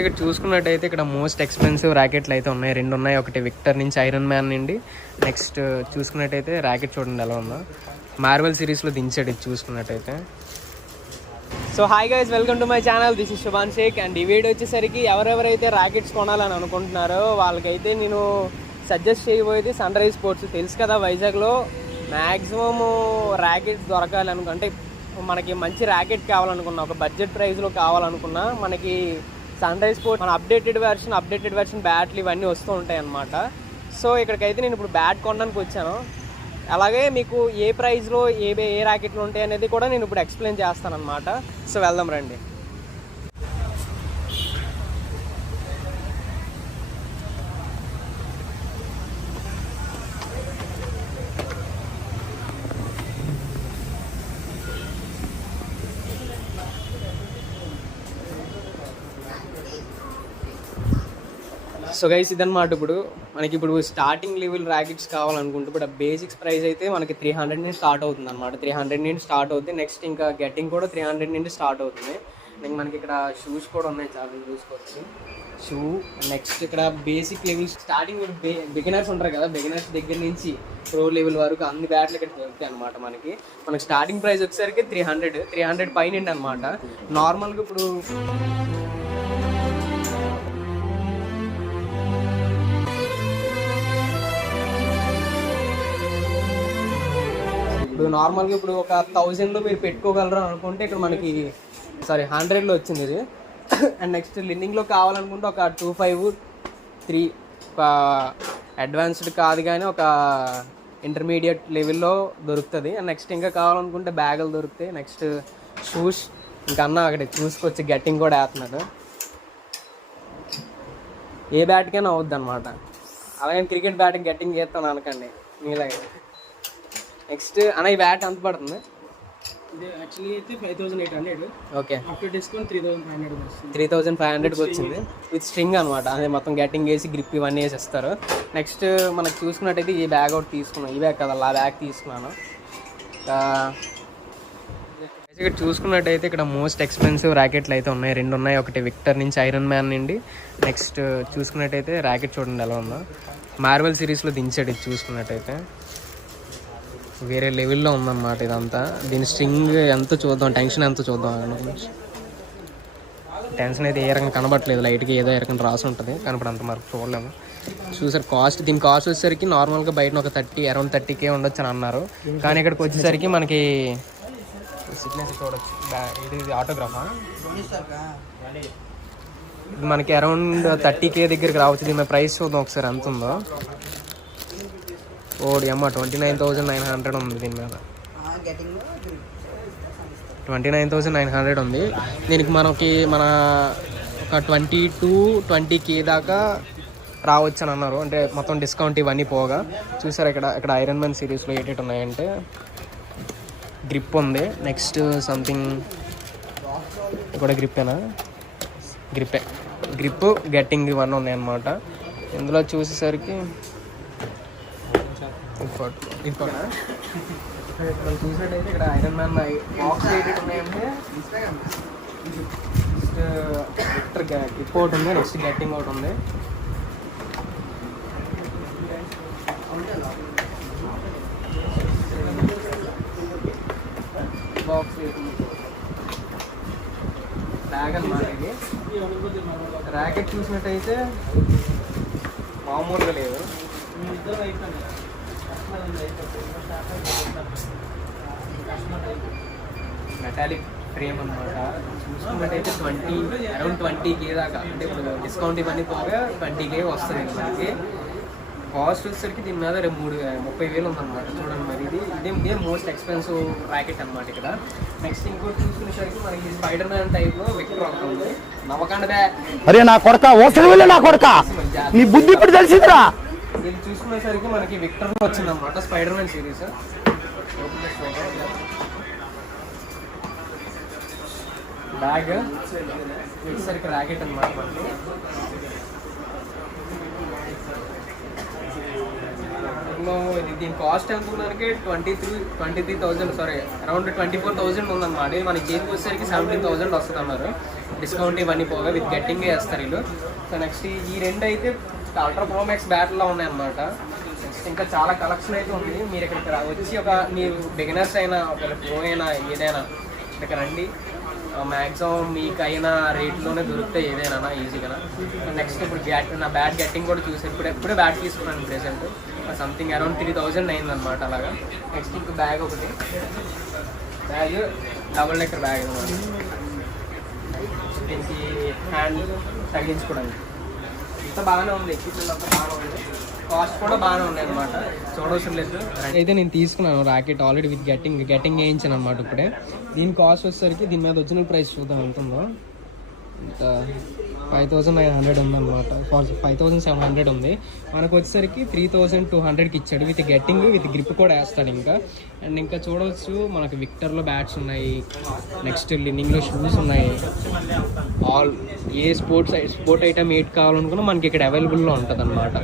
ఇక్కడ చూసుకున్నట్టయితే ఇక్కడ మోస్ట్ ఎక్స్పెన్సివ్ ర్యాకెట్లు అయితే ఉన్నాయి, రెండు ఉన్నాయి. ఒకటి విక్టర్ నుంచి ఐరన్ మ్యాన్ నుండి, నెక్స్ట్ చూసుకున్నట్టయితే ర్యాకెట్ చూడండి ఎలా ఉందో, మార్వెల్ సిరీస్లో దించాడు ఇది చూసుకున్నట్టయితే. So hi guys, welcome to my channel, this is Subhan Shaik. And ఈ వీడియో వచ్చేసరికి ఎవరెవరైతే ర్యాకెట్స్ కొనాలని అనుకుంటున్నారో వాళ్ళకైతే నేను సజెస్ట్ చేయబోయేది సన్ రైజ్ స్పోర్ట్స్. తెలుసు కదా, వైజాగ్లో మ్యాక్సిమం ర్యాకెట్స్ దొరకాలి అంటే మనకి మంచి ర్యాకెట్ కావాలనుకున్నా, ఒక బడ్జెట్ ప్రైస్లో కావాలనుకున్నా మనకి సన్ రైజ్ స్పోర్ట్స్ మన అప్డేటెడ్ వెర్షన్ బ్యాట్లు ఇవన్నీ వస్తూ ఉంటాయి అన్నమాట. సో ఇక్కడికైతే నేను ఇప్పుడు బ్యాట్ కొనడానికి వచ్చాను. అలాగే మీకు ఏ ప్రైస్లో ఏ ర్యాకెట్లు ఉంటాయి అనేది కూడా నేను ఇప్పుడు ఎక్స్ప్లెయిన్ చేస్తాను అనమాట. సో వెళ్దాం రండి. సో గైస్ ఇదన్నమాట. ఇప్పుడు మనకి స్టార్టింగ్ లెవెల్ ర్యాకెట్స్ కావాలనుకుంటే ఇప్పుడు బేసిక్స్ ప్రైస్ అయితే మనకి 300 నుండి స్టార్ట్ అవుతుంది అనమాట. 300 నుండి స్టార్ట్ అవుతుంది. నెక్స్ట్ ఇంకా గెట్టింగ్ కూడా 300 నుండి స్టార్ట్ అవుతుంది. ఇంకా మనకి ఇక్కడ షూస్ కూడా ఉన్నాయి, చాలా చూసుకోవచ్చు. షూ నెక్స్ట్ ఇక్కడ బేసిక్ లెవెల్ స్టార్టింగ్ బిగినర్స్ ఉంటారు కదా, బిగినర్స్ దగ్గర నుంచి ప్రో లెవెల్ వరకు అన్ని బ్యాట్లు ఇక్కడ దొరుకుతాయి అనమాట. మనకి స్టార్టింగ్ ప్రైస్ వచ్చేసరికి 300 పైన అనమాట. నార్మల్గా ఇప్పుడు నార్మల్గా ఇప్పుడు ఒక 1000లో మీరు పెట్టుకోగలరు అనుకుంటే ఇక్కడ మనకి 100లో వచ్చింది ఇది. అండ్ నెక్స్ట్ లిన్నింగ్లో కావాలనుకుంటే ఒక 2.5, 3 ఒక అడ్వాన్స్డ్ కాదు కానీ ఒక ఇంటర్మీడియట్ లెవెల్లో దొరుకుతుంది. అండ్ నెక్స్ట్ ఇంకా కావాలనుకుంటే బ్యాగులు దొరుకుతాయి. నెక్స్ట్ షూస్ ఇంకన్నా అక్కడ చూసుకొచ్చి గట్టింగ్ కూడా వేస్తున్నాడు. ఏ బ్యాట్కైనా అవుద్ది అనమాట. అలాగే క్రికెట్ బ్యాట్కి గట్టింగ్ చేస్తాను అనకండి మీలాగే. నెక్స్ట్ అన్న ఈ బ్యాట్ ఎంత పడుతుంది? ఇది యాక్చువల్లీ అయితే 5800. ఓకే, ఆఫ్టర్ డిస్కౌంట్ 3500కి వచ్చింది విత్ స్ట్రింగ్ అనమాట. అదే మొత్తం గట్టింగ్ వేసి గ్రిప్ ఇవన్నీ వేసి ఇస్తారు. నెక్స్ట్ మనకు చూసుకున్నట్టయితే ఈ బ్యాగ్ ఒకటి తీసుకున్నాను. ఈ బ్యాగ్ కదా, ఆ బ్యాగ్ తీసుకున్నాను. ఇక్కడ చూసుకున్నట్టయితే ఇక్కడ మోస్ట్ ఎక్స్పెన్సివ్ ర్యాకెట్లు అయితే ఉన్నాయి, రెండు ఉన్నాయి. ఒకటి విక్టర్ నుంచి ఐరన్ మ్యాన్ నుండి, నెక్స్ట్ చూసుకున్నట్టయితే ర్యాకెట్ చూడండి ఎలా ఉందో, మార్వెల్ సిరీస్లో దించాడు ఇది చూసుకున్నట్టయితే. వేరే లెవెల్లో ఉందన్నమాట ఇదంతా. దీని స్ట్రింగ్ ఎంత చూద్దాం, టెన్షన్ ఎంత చూద్దాం. టెన్షన్ అయితే ఏ రకంగా కనబడట్లేదు, లైట్గా ఏదో ఏ రకంగా రాసి ఉంటుంది కనపడంత మనకు చూడలేము. చూసారు కాస్ట్, దీని కాస్ట్ వచ్చేసరికి నార్మల్గా బయట ఒక అరౌండ్ 30K ఉండొచ్చు అని అన్నారు. కానీ ఇక్కడికి వచ్చేసరికి మనకి సిగ్నేచర్ చూడొచ్చు. ఇది ఆటోగ్రాఫా, మనకి అరౌండ్ 30K దగ్గరికి రావచ్చు. దీని ప్రైస్ చూద్దాం ఒకసారి ఎంత ఉందో. ఓడి అమ్మ 29,900 ఉంది దీని మీద. 29,900 ఉంది. దీనికి మన ఒక 20K దాకా రావచ్చు అని అన్నారు. అంటే మొత్తం డిస్కౌంట్ ఇవన్నీ పోగా. చూసారు ఇక్కడ ఐరన్ మ్యాన్ సిరీస్లో ఏటేటి ఉన్నాయంటే గ్రిప్ ఉంది. నెక్స్ట్ సంథింగ్ కూడా గ్రిప్ గెట్టింగ్ ఇవన్నీ ఉన్నాయన్నమాట. ఇందులో చూసేసరికి మనం చూసినట్టయితే ఇక్కడ ఐరన్ మ్యాన్ బాక్స్ ఏటేటి ఉన్నాయంటే విక్టర్ గ్రిప్ ఒకటి ఉంది, నెక్స్ట్ గెట్టింగ్ ఒకటి ఉంది. బాక్స్ బ్యాగ్ అన్నమాట ఇది. ర్యాకెట్ చూసినట్టయితే మామూలుగా లేదు, మెటాలిక్ ఫ్రేమ్ అనమాట. చూసుకున్నట్టయితే అరౌండ్ 20K దాకా, అంటే ఇప్పుడు డిస్కౌంట్ ఇవన్నీ పోగా 20K వస్తుంది మనకి. కాస్ట్ వచ్చేసరికి దీని మీద 30,000 ఉందన్నమాట. చూడండి మరి ఇదే మోస్ట్ ఎక్స్పెన్సివ్ ర్యాకెట్ అనమాట ఇక్కడ. నెక్స్ట్ ఇంకోటి చూసుకునేసరికి మనకి స్పైడర్ మ్యాన్ టైప్లో విక్టర్ ఉంటుంది. నమ్మకండి అరే నా కొడక నా కొడక నీ బుద్ధి ఇప్పుడు తెలిసిందిరా. ఇది చూసుకునేసరికి మనకి విక్టర్లో వచ్చిందన్నమాట స్పైడర్ మ్యాన్ సిరీస్. బ్యాగ్ వచ్చేసరికి ర్యాకెట్ అనమాట మనకి. దీని కాస్ట్ ఎంత ఉందనికి 23,000 సారీ అరౌండ్ 24,000 ఉందన్నమాట. ఇది మన చేతికి వచ్చేసరికి 17,000 వస్తుంది అన్నారు. డిస్కౌంట్ ఇవన్నీ పోగా విత్ గెట్టింగే వేస్తారు వీళ్ళు. సో నెక్స్ట్ ఈ రెండు అయితే అల్ట్రా ప్రో మ్యాక్స్ బ్యాటరీలో ఉన్నాయన్నమాట. నెక్స్ట్ ఇంకా చాలా కలెక్షన్ అయితే ఉంది. మీరు ఇక్కడికి వచ్చి మీరు బిగినర్స్ అయినా ఒకవేళ ప్రో అయినా ఏదైనా ఇక్కడ రండి, మ్యాక్సిమం మీకు అయిన రేట్లోనే దొరుకుతాయి ఏదైనా ఈజీగా. నెక్స్ట్ ఇప్పుడు నా బ్యాట్ గెట్టింగ్ కూడా చూసి ఎప్పుడే బ్యాట్ తీసుకున్నాను ప్రెసెంట్. సంథింగ్ అరౌండ్ 3000 అయిందనమాట అలాగా. నెక్స్ట్ ఇంకో బ్యాగ్ ఒకటి, బ్యాగ్ డబుల్ డెక్కర్ బ్యాగ్ అనమాట. దీనికి హ్యాండ్ తగ్గించుకోవడానికి ఇంత బాగానే ఉంది, ఎక్విప్మెంట్ అంతా బాగానే ఉంది, కాస్ట్ కూడా బాగానే ఉన్నాయి అనమాట, చూడవసరం లేదు. అయితే నేను తీసుకున్నాను రాకెట్ ఆల్రెడీ విత్ గెట్టింగ్ వేయించాను అనమాట. ఇప్పుడే దీని కాస్ట్ వచ్చేసరికి దీని మీద ఒరిజినల్ ప్రైస్ చూద్దాం ఎంతుందో. ఇంత 5900 ఉందన్నమాట, 5700 ఉంది. మనకు వచ్చేసరికి 3200కి ఇచ్చాడు విత్ గెట్టింగ్ విత్ గ్రిప్ కూడా వేస్తాడు ఇంకా. అండ్ ఇంకా చూడవచ్చు మనకి విక్టర్లో బ్యాట్స్ ఉన్నాయి, నెక్స్ట్ లిన్నింగ్లో షూస్ ఉన్నాయి. ఆల్ ఏ స్పోర్ట్ ఐటమ్ ఏది కావాలనుకున్నా మనకి ఇక్కడ అవైలబుల్లో ఉంటుంది అనమాట.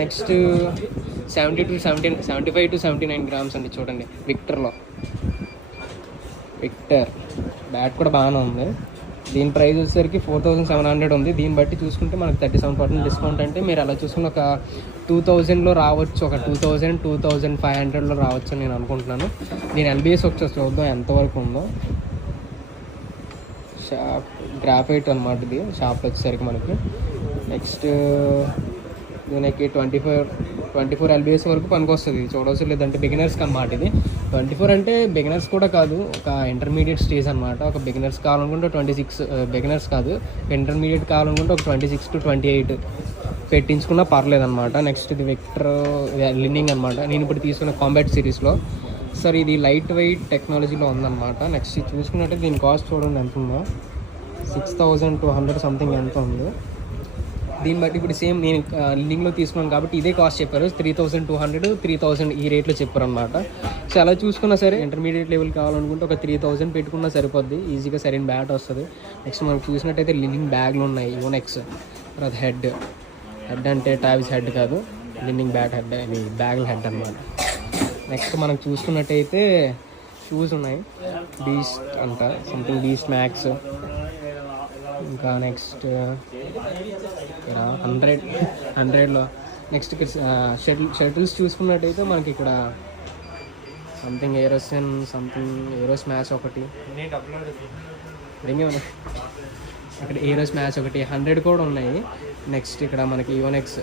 నెక్స్ట్ 75 to 79 గ్రామ్స్ అండి చూడండి విక్టర్ బ్యాట్ కూడా బాగానే ఉంది. దీని ప్రైస్ వచ్చేసరికి 4700 ఉంది. దీన్ని బట్టి చూసుకుంటే మనకు 37% డిస్కౌంట్, అంటే మీరు అలా చూసుకుని ఒక 2000లో రావచ్చు, ఒక 2500లో రావచ్చు అని నేను అనుకుంటున్నాను. నేను LBS వచ్చేసి చూద్దాం ఎంతవరకు ఉందో. షాప్ గ్రాఫైట్ అనమాట ఇది, షాప్ వచ్చేసరికి మనకి. నెక్స్ట్ దీనికి 24 LBS వరకు పనికి వస్తుంది, చూడవచ్చు లేదంటే బిగినర్స్కి అన్నమాట. ఇది 24 అంటే బిగినర్స్ కూడా కాదు, ఒక ఇంటర్మీడియట్ స్టేజ్ అనమాట. ఒక బిగినర్స్ కావాలనుకుంటే 26, బిగినర్స్ కాదు ఇంటర్మీడియట్ కావాలనుకుంటే ఒక 26 to 28 పెట్టించుకున్నా పర్లేదన్నమాట. నెక్స్ట్ ఇది విక్టర్ లిన్నింగ్ అనమాట, నేను ఇప్పుడు తీసుకున్న కాంబాట్ సిరీస్లో. సార్ ఇది లైట్ వెయిట్ టెక్నాలజీలో ఉందన్నమాట. నెక్స్ట్ చూసుకున్నట్టే దీని కాస్ట్ చూడండి ఎంత ఉందో, 6200 సంథింగ్ ఎంత ఉంది. దీన్ని బట్టి ఇప్పుడు సేమ్ నేను లింక్లో తీసుకున్నాను కాబట్టి ఇదే కాస్ట్ చెప్పారు, 3200, 3000 ఈ రేట్లో చెప్పారు అనమాట. సో అలా చూసుకున్నా సరే ఇంటర్మీడియట్ లెవెల్ కావాలనుకుంటే ఒక 3000 పెట్టుకున్నా సరిపోద్ది, ఈజీగా సరైన బ్యాట్ వస్తుంది. నెక్స్ట్ మనం చూసినట్టయితే లిన్నింగ్ బ్యాగ్లు ఉన్నాయి, యోనెక్స్. తర్వాత హెడ్ అంటే టావిస్ హెడ్ కాదు, లిన్నింగ్ బ్యాట్ హెడ్, ఇది బ్యాగ్ల హెడ్ అనమాట. నెక్స్ట్ మనం చూసుకున్నట్టయితే షూస్ ఉన్నాయి, బీస్ట్ అంట సంథింగ్ బీస్ట్ మ్యాక్స్. ఇంకా నెక్స్ట్ 100లో నెక్స్ట్ షటిల్స్ చూసుకున్నట్టయితే మనకి ఇక్కడ సంథింగ్ ఏరో స్మాష్ ఒకటి, ఇక్కడ ఏరో స్మాష్ ఒకటి 100 కూడా ఉన్నాయి. నెక్స్ట్ ఇక్కడ మనకి యోనెక్స్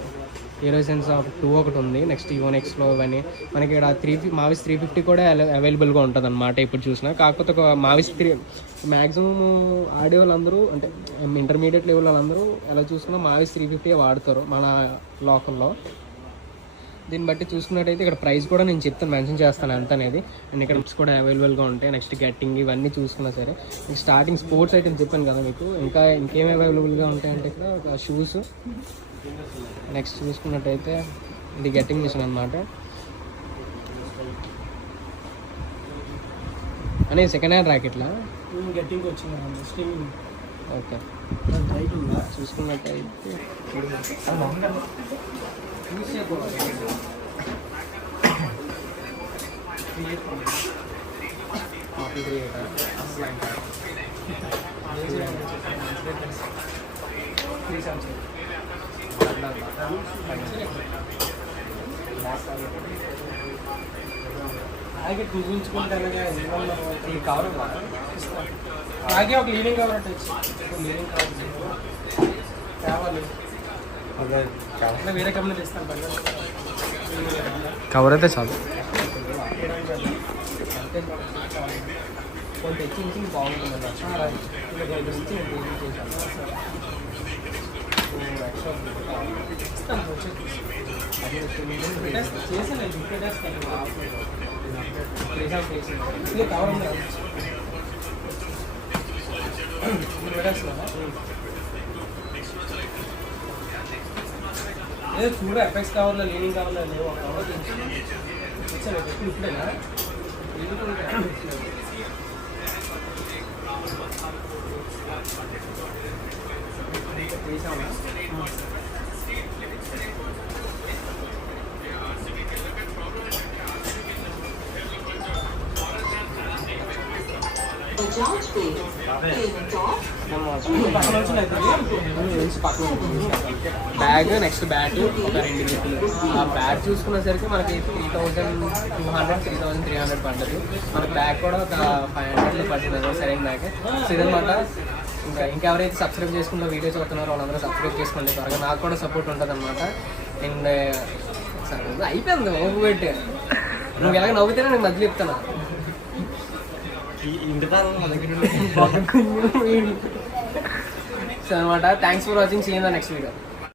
ఏరోసెన్స్ ఆఫ్ 2 ఒకటి ఉంది. నెక్స్ట్ యోనెక్స్లో ఇవన్నీ మనకి ఇక్కడ మావిస్ 350 కూడా అవైలబుల్గా ఉంటుంది అనమాట ఇప్పుడు చూసినా. కాకపోతే ఒక మావిస్ మ్యాక్సిమం ఆడే వాళ్ళందరూ అంటే ఇంటర్మీడియట్ లెవెల్ వాళ్ళందరూ ఎలా చూసుకున్నా మావిస్ 350 వాడతారు మన లోకల్లో. దీన్ని బట్టి చూసుకున్నట్టయితే ఇక్కడ ప్రైస్ కూడా నేను చెప్తాను, మెన్షన్ చేస్తాను ఎంత అనేది. అండ్ ఇక్కడ బుక్స్ కూడా అవైలబుల్గా ఉంటాయి. నెక్స్ట్ గెట్టింగ్ ఇవన్నీ చూసుకున్నా సరే. స్టార్టింగ్ స్పోర్ట్స్ ఐటమ్స్ చెప్పాను కదా మీకు, ఇంకేం అవైలబుల్గా ఉంటాయంటే ఇక్కడ ఒక షూస్. నెక్స్ట్ చూసుకున్నట్టయితే ఇది గెట్టింగ్ మిషన్ అనమాట. అని సెకండ్ హ్యాండ్ ర్యాకెట్లా గెట్టింగ్ వచ్చింది. ఓకే చూసుకున్నట్టయితే అలాగే చూపించుకుంటాను ఈ కవర్ అలాగే ఒక లీవింగ్ కవర్ లీవింగ్ కవర్ కావాలి, వేరే కంపెనీ తెస్తాను. కవర్ అయితే చాలు, కొంచెం తెచ్చి బాగుంటుంది. కవర్ ఉంది ఏదో చూడ ఎఫెక్ట్స్ కవర్లో లీనింగ్ కవర్లో లేవు, ఒక కవర్ వచ్చాను ఇప్పుడేనా చేసామా. Bajaj Pay. Payment of పక్కన వచ్చిన బ్యాగ్ నెక్స్ట్ బ్యాట్ ఒక 2 గిఫ్ట్లు. ఆ బ్యాగ్ చూసుకునేసరికి మనకి 3,300 పడ్డది. మన బ్యాగ్ కూడా ఒక 500 పడుతుంది అదే సరైన బ్యాగ్. సో ఇదనమాట. ఇంకా ఎవరైతే సబ్స్క్రైబ్ చేసుకున్న వీడియో చూస్తున్నారో వాళ్ళందరూ సబ్స్క్రైబ్ చేసుకోండి త్వరగా, నాకు కూడా సపోర్ట్ ఉంటుంది అనమాట. అండ్ అయిపోయింది ఓపు పెట్టి నువ్వు ఎలాగ నవ్వుతేనే నేను మధ్యలో చెప్తాను. సో అనమాట. Thanks for watching. See in the next video.